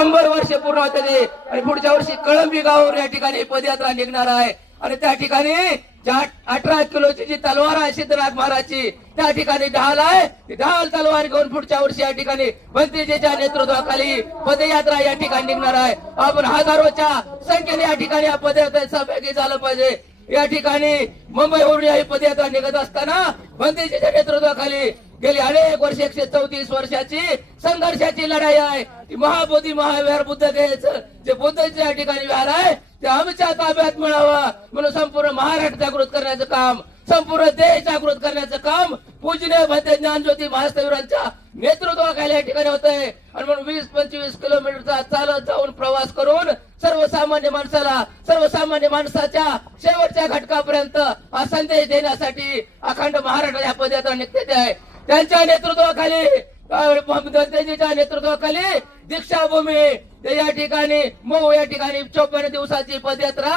100 वर्ष पूर्ण होते आणि पुढच्या वर्षी कळंबी गावावर या ठिकाणी पदयात्रा निघणार आहे आणि त्या ठिकाणी ज्या 18 किलोची जी तलवार आहे सिद्धनाथ महाराजची त्या ठिकाणी ढाल आहे, ढाल तलवार घेऊन पुढच्या वर्षी या ठिकाणी भंतेजीच्या नेतृत्वाखाली पदयात्रा या ठिकाणी निघणार आहे। आपण हजारोच्या संख्येने या ठिकाणी या पदयात्रेत सहभागी झालं पाहिजे। या ठिकाणी मुंबईवरून ही पदयात्रा निघत असताना भंतेजीच्या नेतृत्वाखाली गेली अनेक वर्ष 134 वर्षाची संघर्षाची लढाई आहे। महाबोधी महाविहार बुद्धगयेचं जे बुद्धांच्या या ठिकाणी विहार आहे ते आमच्या ताब्यात मिळावं म्हणून संपूर्ण महाराष्ट्र जागृत करण्याचं काम, संपूर्ण देश जागृत करण्याचं काम पूजनीय भंते ज्ञानज्योती महास्तवीरांच्या नेतृत्वाखाली या ठिकाणी होत आहे। आणि म्हणून 20-25 किलोमीटरचा चालत जाऊन प्रवास करून सर्वसामान्य माणसाला, सर्वसामान्य माणसाच्या शेवटच्या घटकापर्यंत हा संदेश देण्यासाठी अखंड महाराष्ट्र या पदयात्रा निघते आहे। त्यांच्या नेतृत्वाखाली, भंतेजीच्या नेतृत्वाखाली दीक्षाभूमी या ठिकाणी मऊ या ठिकाणी 54 दिवसाची पदयात्रा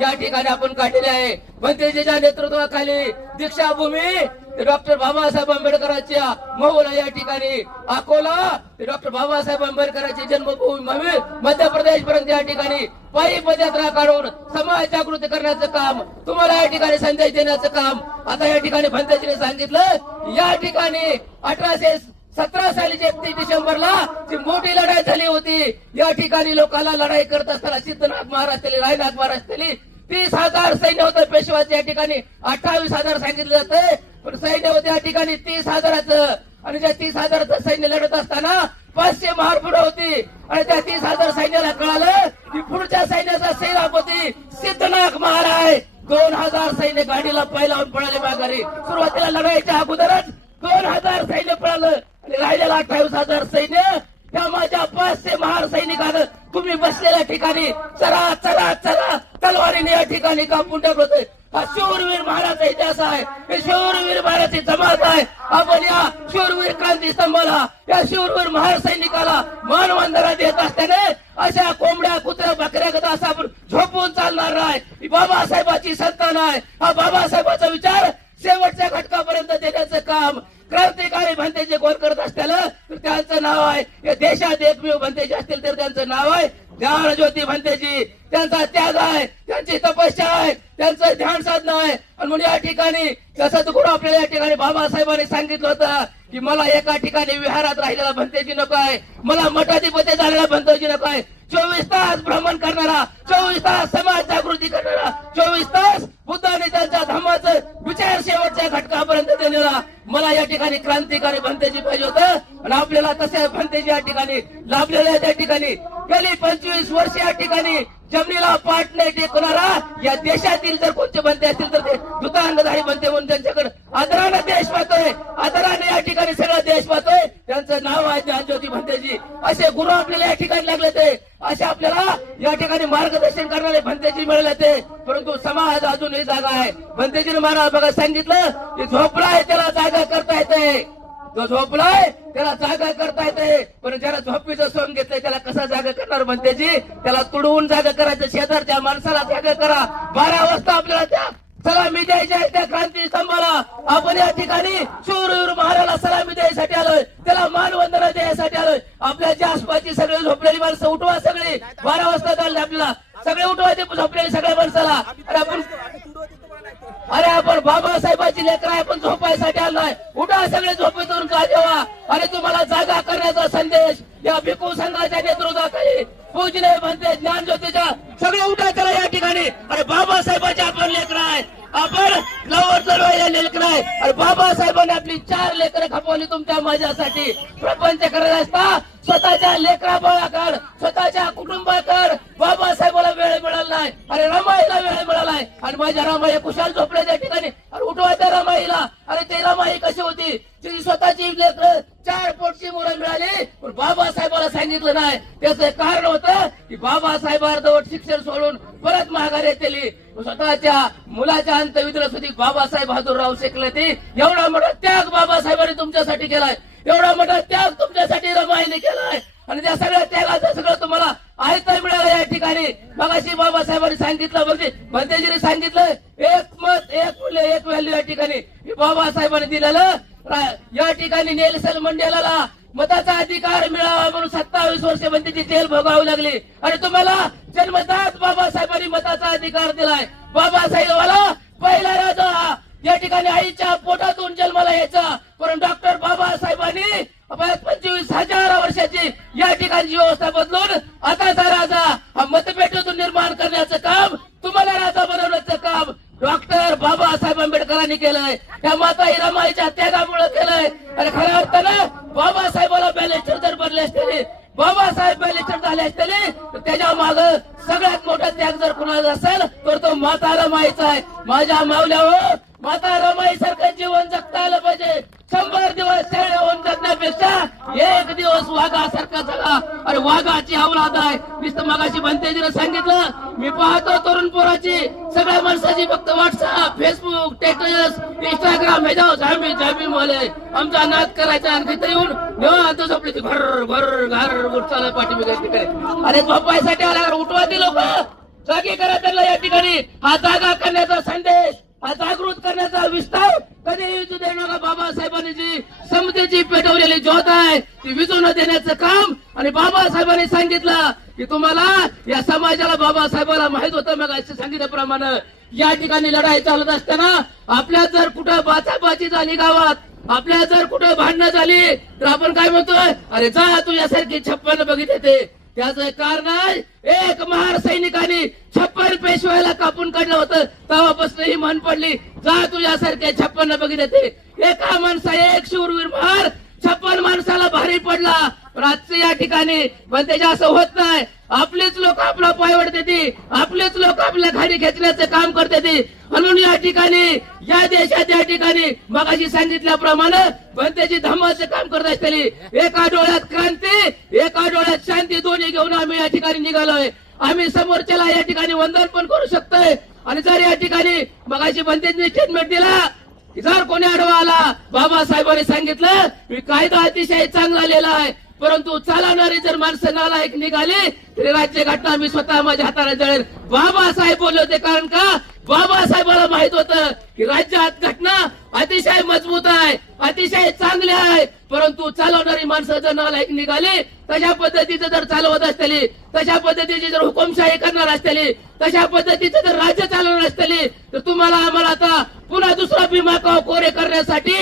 या ठिकाणी आपण काढलेली आहे। भंतेजीच्या नेतृत्वाखाली दीक्षाभूमी डॉक्टर बाबासाहेब आंबेडकरांच्या मऊला या ठिकाणी अकोला डॉक्टर बाबासाहेब आंबेडकरांची जन्मभूमी मध्य प्रदेश पर्यंत या ठिकाणी पायी पदयात्रा काढून समाज जागृती करण्याचं काम, तुम्हाला या ठिकाणी संदेश देण्याचं काम आता या ठिकाणी भंतेजीने सांगितलं। या ठिकाणी 1817 साली 31 डिसेंबरला जी मोठी लढाई झाली होती, या ठिकाणी लोकांना लढाई करत असताना सिद्धनाथ महाराज तली, रायनाथ महाराज तली 30,000 सैन्य होतं पेशवाच्या या ठिकाणी 28,000 सांगितलं जाते, पण सैन्य होते या ठिकाणी 30,000चं आणि त्या 30,000चं सैन्य लढत असताना 500 महार पुढे होती आणि त्या 30,000 सैन्याला कळालं की पुढच्या सैन्याचा सेनापती सिद्धनाथ महाराज 2,000 सैन्य गाडीला पाय लावून पळाले माघारी। सुरुवातीला लढाईच्या अगोदरच 2,000 सैन्य पळालं आणि राहिलेला 28,000 सैन्य त्या माझ्या 500 महार सैनिकांना तुम्ही बसलेल्या ठिकाणी चला चला चला तलवारीने या ठिकाणी कापून टाकलं। हा शूरवीर महाराजचा इतिहास आहे, हे शूरवीर महाराजची जमात आहे। आपण या शूरवीर क्रांती स्तंभाला, या शूरवीर महार सैनिकाला मानवंदना देत असताना अशा कोंबड्या कुत्र्या बकऱ्या कथा असं आपण झोपून चालणार नाही। ही बाबासाहेबाची संतान आहे। हा बाबासाहेबाचा विचार शेवटच्या घटकापर्यंत देण्याचं काम क्रांतिकारी भंतेजी कोण करत असतील तर त्यांचं नाव आहे, या देशात एकमेव भंतेजी असतील तर त्यांचं नाव आहे ज्ञानज्योती भंतेजी। त्यांचा त्याग आहे, त्यांची तपस्या आहे, त्यांचं ध्यान साधना आहे। आणि म्हणून या ठिकाणी जसं गुरु आपल्याला या ठिकाणी बाबासाहेबांनी सांगितलं होतं की मला एका ठिकाणी विहारात राहिलेला भंतेजी नको आहे, मला मठाधिपती झालेला भंतेजी नको आहे। 24 तास भ्रमण करणारा, 24 तास समाज जागृती करणारा, 24 तास बुद्धाने त्यांच्या धम्माचं विचार शेवटच्या घटकापर्यंत दिलेला मला या ठिकाणी क्रांतिकारी भंतेजी पाहिजे होतं। आणि आपल्याला तसे भंतेजी या ठिकाणी लाभलेले आहेत। या ठिकाणी गेली 25 वर्ष या ठिकाणी जमिनीला पाठ नाही टेकणारा या देशातील जर कोणते भंते असतील तर ते दुतांगधारी भंते म्हणून त्यांच्याकडे आदराने देश पाहतोय, आदराने या ठिकाणी सगळं देश पाहतोय। त्यांचं नाव आहे ज्ञानज्योती भंतेजी। असे गुरु आपल्याला या ठिकाणी लागले ते, असे आपल्याला या ठिकाणी मार्गदर्शन करणारे भंतेजी मिळाले ते, परंतु समाज अजूनही जागा आहे। भंतेजीने महाराज बघा सांगितलं की झोपलाय त्याला जागा करता येते, तो झोपलाय त्याला जागा करता येते, पण ज्याला झोपीचं सोंग घेतलंय त्याला कसा जागा करणार भंतेजी? त्याला तुडवून जागा करायचं, शेजारच्या माणसाला जागा करा। 12 वाजता आपल्याला त्या सलामी द्यायची आहे त्या क्रांती स्तंभाला। आपण या ठिकाणी शूरवीर महाराला सलामी द्यायसाठी आलोय, त्याला मानवंदना द्यायसाठी आलोय। आपल्या ज्या आसपासची सगळी झोपलेली माणसं उठवा, सगळी 12 वाजता चालले आपल्याला सगळे उठवायचे झोपलेली सगळ्या माणसाला। अरे आपण बाबासाहेबाची लेकर आहे, आपण झोपायसाठी आलोय, उठा सगळे झोपेतून का जेव्हा। अरे तुम्हाला जागा करण्याचा संदेश या भिक्खू संघाच्या नेतृत्वाखाली पूजनीय भंते ज्ञानज्योतीच्या सगळे उठा चला या ठिकाणी। अरे बाबासाहेबाचे आपण लेकर आहे, आपण लवकर लढवायला लेकर आहे। अरे बाबासाहेबांनी आपली 4 लेकरं खपवली तुमच्या माझ्यासाठी। प्रपंच करत असता स्वतःच्या लेकरा बाळाकड, स्वतःच्या कुटुंबाकड बाबासाहेबाला वेळ मिळाला नाही। अरे रमाईला वेळ मिळालाय आणि माझ्या रमाई कुशाल झोपल्या त्या ठिकाणी। अरे उठवा त्या रमाईला। अरे ते रमाई कशी होती, तिची स्वतःची लेकरं 4 पोटची मुलं मिळाली, पण बाबासाहेबाला सांगितलं नाही। त्याचं कारण होतं की बाबासाहेब अर्धवट शिक्षण सोडून परत माघारी येतली, स्वतःच्या मुलाच्या अंतविधीला सुद्धा बाबासाहेब बहादूरराव शिकले ते। एवढा मोठा त्याग बाबासाहेबांनी तुमच्यासाठी केलाय, एवढा मोठा त्याग तुमच्यासाठी रमाईने केलाय आणि त्या सगळ्या त्यागाचं सगळं तुम्हाला ऐकायला मिळालं या ठिकाणी। मगाशी बाबासाहेबांनी सांगितलं, भंतेजीने सांगितलं एक मत एक मूल्य एक व्हॅल्यू या ठिकाणी बाबासाहेबांनी दिलेलं। या ठिकाणी नेल्सन मंडेलाला मताचा अधिकार मिळावा म्हणून 27 वर्ष बनतेची जेल भोगावी लागली आणि तुम्हाला जन्मजात बाबासाहेबांनी मताचा अधिकार दिलाय. बाबासाहेबाला पहिला राजा या ठिकाणी आईच्या पोटातून जन्माला यायचा, परंतु डॉक्टर बाबासाहेबांनी 25,000 वर्षाची या ठिकाणची व्यवस्था बदलून आताचा राजा हा मतपेटीतून निर्माण करण्याचं काम, तुम्हाला राजा बनवण्याचं काम डॉक्टर बाबासाहेब आंबेडकरांनी केलंय. त्या माता रमाईच्या त्यागामुळे केलंय. आणि खऱ्या अर्थानं बाबासाहेबाला बॅरिस्टर जर बनले असते, बाबासाहेब बॅरिस्टर झाले असते, तर त्याच्या माग सगळ्यात मोठा त्याग जर कुणाचा असेल तर तो माता रमाईचा आहे. माझ्या मावल्यावर माता रमाई सारखं जीवन जगता आलं पाहिजे. 100 दिवस शेळ्या होऊन जगण्यापेक्षा 1 दिवस वाघासारखा जगा. आणि वाघाची अवलाद आहे. नुसतं मगाशी बनतेजीने सांगितलं, मी पाहतो तरुण पोराची सगळ्या माणसाची फक्त व्हॉट्सअप, फेसबुक, स्टेटस, इंस्टाग्राम हे जाऊ झामी मले आमचा नाद करायचा आणि तिथे येऊन निवांत झोपली ती घर घर घर उठचाल पाठीमागे. अरे झोपायसाठी आल्यावर उठवा ती लोक जागी करा त्यांना. या ठिकाणी हा जागा करण्याचा संदेश, हा जागृत करण्याचा विस्तार कधी विजू देणारा बाबासाहेबांनी जी समतेची पेटवलेली ज्योत आहे ती विजू न देण्याचं काम. आणि बाबासाहेबांनी सांगितलं की तुम्हाला या समाजाला, बाबासाहेबाला माहित होतं मग सांगितल्याप्रमाणे या ठिकाणी लढाई चालत असताना आपल्या जर कुठं बाचाबाची झाली गावात, आपल्या जर कुठं भांडणं झाली तर आपण काय म्हणतोय, अरे जा तुझ्यासारखी 56 बघितले ते. त्याचं कारण आहे एक महार सैनिकांनी 56 पेशव्याला कापून काढलं होतं, तेव्हापासून ही म्हण पडली, जा तुझ्यासारखे 56 बघितले ते. एका माणसा एक शूरवीर महार 56 माणसाला भारी पडला. पण आजचं या ठिकाणी पण त्याच्या असं होत नाही. आपलेच लोक आपला पायवड देते, आपलेच लोक आपल्या खाली खेचण्याचं काम करते. म्हणून या ठिकाणी या देशात या ठिकाणी मगाशी सांगितल्याप्रमाणे बनतेची धम्माचं काम करत असलेली एका डोळ्यात क्रांती, एका डोळ्यात शांती, दोन्ही घेऊन आम्ही या ठिकाणी निघालोय. आम्ही समोरच्याला या ठिकाणी वंदन पण करू शकतोय. आणि जर या ठिकाणी मगाशी बनतेची स्टेटमेंट दिला, जर कोणी आडवा आला, बाबासाहेबांनी सांगितलं मी कायदा अतिशय चांगला लिहिला आहे, परंतु चालवणारी जर माणसं नालायक निघाली तरी राज्यघटना मी स्वतः माझ्या हाताने जळेल. बाबासाहेब बोलले होते. कारण का बाबासाहेबाला माहित होतं की राज्यात घटना अतिशय मजबूत आहे, अतिशय चांगली आहे, परंतु चालवणारी माणसं जर नालायक निघाली, तशा पद्धतीचं जर चालवत असतली, तशा पद्धतीची जर हुकुमशाही करणार असतली, तशा पद्धतीचं जर राज्य चालवणार असतली, तर तुम्हाला आम्हाला आता पुन्हा दुसरा भीमा कोरे करण्यासाठी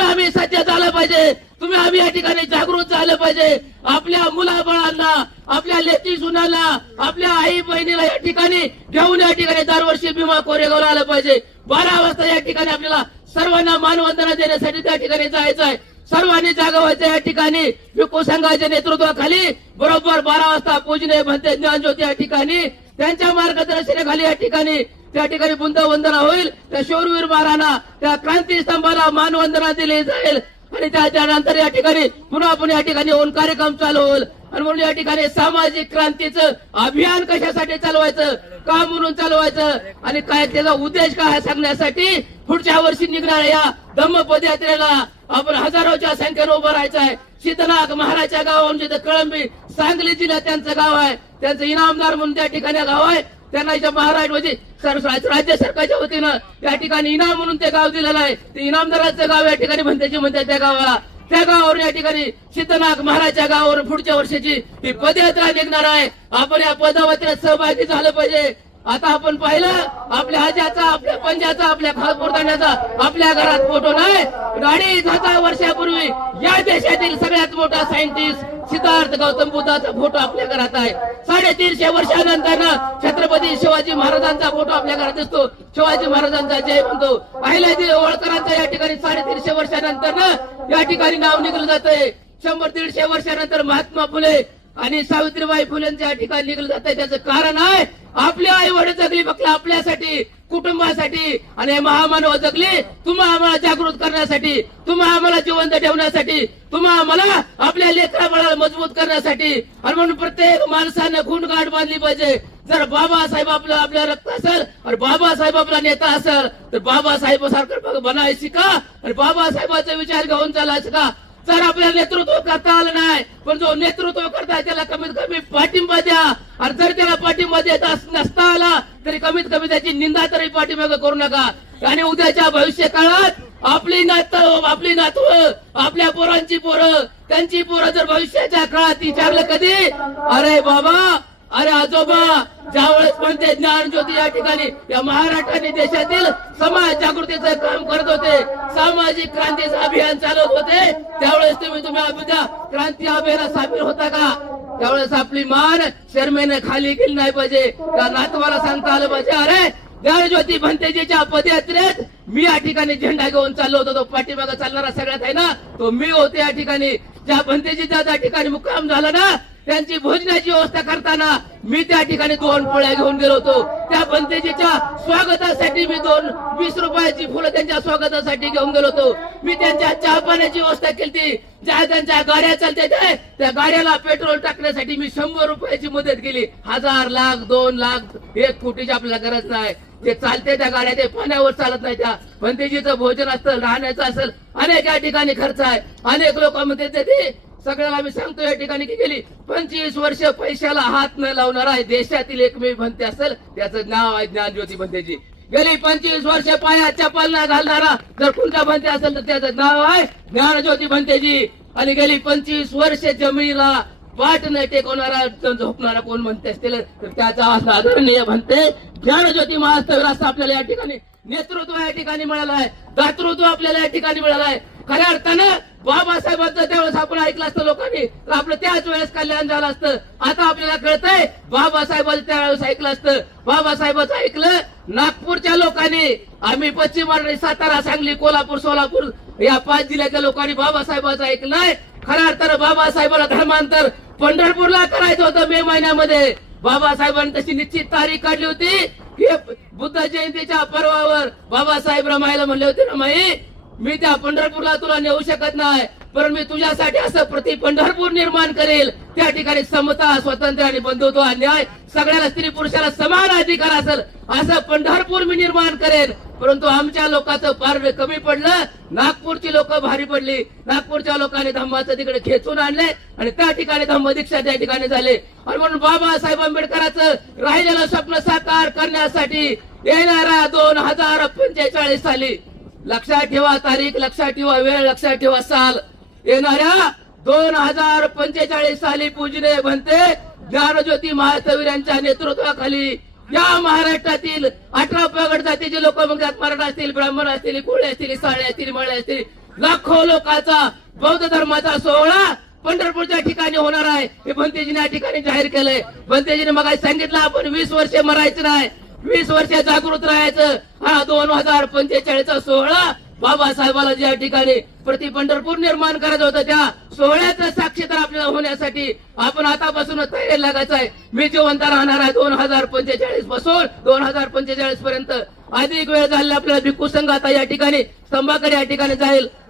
आम्ही सज्ज झालं पाहिजे. आम्ही या ठिकाणी जागृत झालं पाहिजे. आपल्या मुलाबाळांना, आपल्या लेकी सुनाला, आपल्या आई बहिणीला या ठिकाणी घेऊन या ठिकाणी दरवर्षी भीमा कोरेगावला आलं पाहिजे. 12 वाजता या ठिकाणी आपल्याला सर्वांना मानवंदना देण्यासाठी त्या ठिकाणी जायचं आहे. सर्वांनी जागा व्हायचं. या ठिकाणी भिक्खू संघाच्या नेतृत्वाखाली बरोबर 12 वाजता पूजने म्हणते ज्ञानज्योती या ठिकाणी त्यांच्या मार्गदर्शनाखाली या ठिकाणी त्या ठिकाणी बुंदवंदना होईल. त्या शूरवीर महाराणा, त्या क्रांती स्तंभाला मानवंदना दिली जाईल. आणि त्यानंतर या ठिकाणी पुन्हा या ठिकाणी होऊन कार्यक्रम चालू होईल. आणि म्हणून या ठिकाणी सामाजिक क्रांतीचं अभियान कशासाठी चालवायचं, का म्हणून चालवायचं आणि काय त्याचा उद्देश काय सांगण्यासाठी पुढच्या वर्षी निघणाऱ्या या धम्म पदयात्रेला आपण हजारोच्या संख्येने उभं राहायचं आहे. सिद्धनाथ महाराजच्या गावाहून जिथं कळंबी सांगली जिल्ह्यात त्यांचं गाव आहे, त्यांचं इनामदार म्हणून त्या ठिकाणी गाव आहे. त्यांना महाराज म्हणजे राज्य सरकारच्या वतीनं या ठिकाणी इनाम म्हणून ते गाव दिलेलं आहे. ते इनामदाराचं गाव या ठिकाणी म्हणते त्या गावाला. त्या गावावरून या ठिकाणी सिद्धनाथ महाराजच्या गावावरून पुढच्या वर्षाची ही पदयात्रा निघणार आहे. आपण या पदयात्रेत सहभागी झालं पाहिजे. आता आपण पाहिलं आपल्या आज्याचा, आपल्या पंजाचा, आपल्या खालपुरताण्याचा आपल्या घरात फोटो नाही. 2,500 वर्षापूर्वी या देशातील सगळ्यात मोठा सायंटिस्ट सिद्धार्थ गौतम बुद्धाचा फोटो आपल्या घरात आहे. 350 वर्षानंतर छत्रपती शिवाजी महाराजांचा फोटो आपल्या घरात दिसतो. शिवाजी महाराजांचा जय म्हणतो. अहिल्यादेवी होळकरांचा या ठिकाणी 350 वर्षानंतर या ठिकाणी नाव निघलं जातंय. 100-150 वर्षानंतर महात्मा फुले आणि सावित्रीबाई फुलेंच्या ठिकाणी निघलं जात आहे. त्याचं कारण आहे आपली आई वडील जगली फक्त आपल्यासाठी, कुटुंबासाठी. आणि महामानव जगली तुम्हा आम्हाला जागृत करण्यासाठी, तुम्हा आम्हाला जिवंत ठेवण्यासाठी, तुम्हा आम्हाला आपल्या लेकरा बाळाला मजबूत करण्यासाठी. आणि म्हणून प्रत्येक माणसानं गुणगाठ बांधली पाहिजे. जर बाबासाहेब आपल्या रक्त असेल आणि बाबासाहेब आपला नेता असेल तर बाबासाहेब सारखं बनायची का आणि बाबासाहेबाचा विचार घेऊन चालायचं का. जर आपल्याला नेतृत्व करता आलं नाही, पण जो नेतृत्व करताय त्याला कमीत कमी पाठिंबा द्या. आणि जर त्याला पाठिंबा देता नसता आला तरी कमीत कमी त्याची निंदा तरी पाठिंबा करू नका. आणि उद्याच्या भविष्य काळात आपली नातू आपल्या पोरांची पोरं त्यांची पोरं जर भविष्याच्या काळात विचारलं कधी, अरे बाबा, अरे आजोबा, ज्यावेळेस म्हणते ज्ञानज्योती या ठिकाणी या महाराष्ट्राने देशातील समाज जागृतीचं काम करत होते, सामाजिक क्रांतीचं अभियान चालवत होते, त्यावेळेस तुम्ही अभिजा क्रांती अभियानात सामील होता का? त्यावेळेस आपली मान शर्मेने खाली गेली नाही पाहिजे. त्या नातवाला सांगता आलं पाहिजे, अरे ज्ञानज्योती भंतेजीच्या पदयात्रेत मी या ठिकाणी झेंडा घेऊन चाललो होतो. तो पाठीमागे चालणारा सगळ्यात आहे ना, तो मी होते या ठिकाणी. ज्या भंतेजीचा त्या ठिकाणी मुक्काम झाला ना, त्यांची भोजनाची व्यवस्था करताना मी त्या ठिकाणी 2 पोळ्या घेऊन गेलो होतो. त्या भंतेजीच्या स्वागतासाठी मी 20 रुपयाची फुलं त्यांच्या स्वागतासाठी घेऊन गेलो होतो. मी त्यांच्या चहा पाण्याची व्यवस्था केली. ज्या त्यांच्या गाड्या चालते त्या गाड्याला पेट्रोल टाकण्यासाठी मी 100 रुपयाची मदत केली. 1000, लाख, 2 लाख, 1 कोटीची आपल्याला गरज नाही. जे चालते त्या गाड्या ते पाण्यावर चालत नाही. त्या भंतेजीचं भोजन असतं, राहण्याचं असेल, अनेक या ठिकाणी खर्च आहे. अनेक लोक म्हणते ते सगळ्याला मी सांगतो या ठिकाणी की गेली 25 वर्ष पैशाला हात न लावणारा आहे देशातील एकमेव भंते असेल, त्याचं नाव आहे ज्ञानज्योती भंतेजी. गेली 25 वर्ष पायात चप्पल न घालणारा जर कोणता भंते असेल तर त्याचं नाव आहे ज्ञानज्योती भंतेजी. आणि गेली 25 वर्ष जमिनीला पाठ न टेकवणारा झोपणारा कोण म्हणते असतील तर त्याचा आदरणीय भंते ज्ञानज्योती महास्थवीर असं आपल्याला या ठिकाणी नेतृत्व या ठिकाणी मिळालं आहे, दातृत्व आपल्याला या ठिकाणी मिळालं आहे. खऱ्या अर्थानं बाबासाहेबांचं त्यावेळेस आपण ऐकलं असतं लोकांनी तर आपलं त्याच वेळेस कल्याण झालं असतं. आता आपल्याला कळतंय बाबासाहेबांचं त्यावेळेस ऐकलं असतं. बाबासाहेबांचं ऐकलं नागपूरच्या लोकांनी, आम्ही पश्चिम महाराष्ट्र, सातारा, सांगली, कोल्हापूर, सोलापूर या 5 जिल्ह्याच्या लोकांनी बाबासाहेबांचं ऐकलंय. खऱ्या अर्थानं बाबासाहेबांना धर्मांतर पंढरपूरला करायचं होतं मे महिन्यामध्ये. बाबासाहेबांनी तशी निश्चित तारीख काढली होती की बुद्ध जयंतीच्या पर्वावर बाबासाहेब रमाईला म्हणले होते, रमाई मी त्या पंढरपूरला तुला नेऊ शकत नाही, पण मी तुझ्यासाठी असं प्रति पंढरपूर निर्माण करेल. त्या ठिकाणी समता, स्वातंत्र्य आणि बंधुत्व, न्याय, सगळ्याला स्त्री पुरुषाला समान अधिकार असेल असं पंढरपूर मी निर्माण करेन. परंतु आमच्या लोकांचं फार कमी पडलं. नागपूरची लोक भारी पडली. नागपूरच्या लोकांनी धम्माचं तिकडे खेचून आणले आणि त्या ठिकाणी धम्मदीक्षा त्या ठिकाणी झाले. आणि म्हणून बाबासाहेब आंबेडकरांचं राहिलेलं स्वप्न साकार करण्यासाठी येणाऱ्या 2045 साली, लक्षात ठेवा तारीख, लक्षात ठेवा वेळ, लक्षात ठेवा साल, येणाऱ्या 2045 साली पूजनीय भंते ज्ञानज्योती महास्थवीर यांच्या नेतृत्वाखाली या महाराष्ट्रातील 18 पगड जातीचे लोक, मग त्यात मराठा असतील, ब्राह्मण असतील, कोळी असतील, साळे असतील, मळे असतील, लाखो लोकांचा बौद्ध धर्माचा सोहळा पंढरपूरच्या ठिकाणी होणार आहे. हे भंतेजीने या ठिकाणी जाहीर केलंय. भंतेजीने मग सांगितलं आपण 20 वर्ष मरायचं नाही, 20 वर्ष जागृत राहायचं. हा 2045 सोहळा बाबासाहेबाला ज्या ठिकाणी प्रति पंढरपूर निर्माण करायचं होतं त्या सोहळ्याचं साक्षीदार आपल्याला होण्यासाठी आपण आतापासून तयारी लागायचं आहे. मी जिवंत राहणार आहे 2045 पासून 2045 पर्यंत. अधिक वेळ झालेला आपल्याला भिक्खू संघ आता या ठिकाणी स्तंभाकडे या ठिकाणी जाईल.